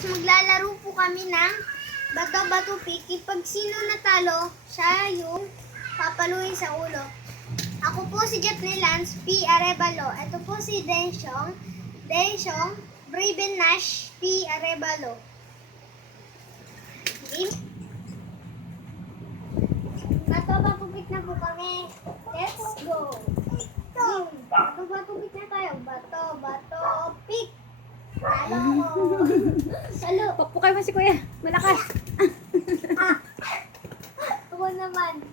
maglalaro po kami ng bato-bato piki. Pag sino natalo, siya yung papaluin sa ulo. Ako po si Jetney Lance P. Arevalo. Ito po si Densyong Braven Nash P. Arevalo. Bato-bato pik na po kami. Let's go. Bato-bato pik na tayo. Bato-bato pik. Talo ko. Talo. Pukpukay mo si kuya. Malakas. Ako naman.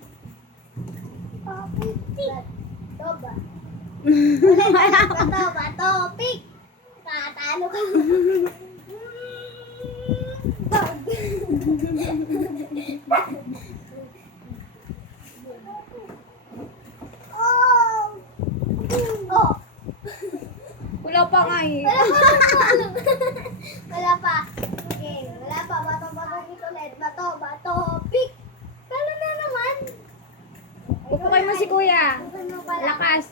Bato ba? Bato, pik. Tatalo ka. Bag. Oh. Oh. Wala pa nga eh. Wala pa. Okay, wala pa. Bato, pik ulit. Bato, pik. Talo na naman. Pukpukay mo si kuya. Ano pala? Lakas.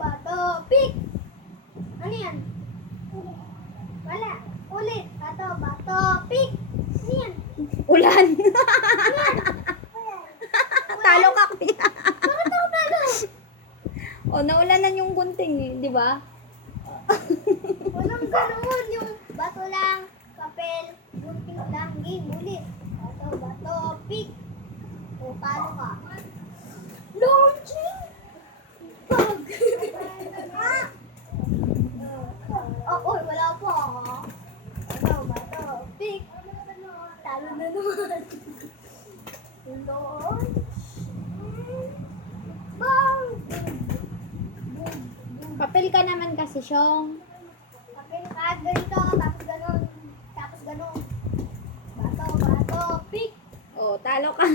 Bato, pik. Ano yan? Wala. Ulit. Bato, pik. Ano yan? Ulan. Wala. Talo ka kuya. Bakit ako talo? O, naulanan yung gunting eh. Di ba? Walang ganoon. Yung bato lang, papel, gunting lang, game ulit. Bato, pik. O, talo ka. Launching! Bag! Oh, oy, wala pa. Bato, pik. Talo na naman. Launch. Bang! Papel ka naman kasi, Syong. Papel ka, ganito, tapos ganon. Tapos ganon. Bato, pik. O, talo ka.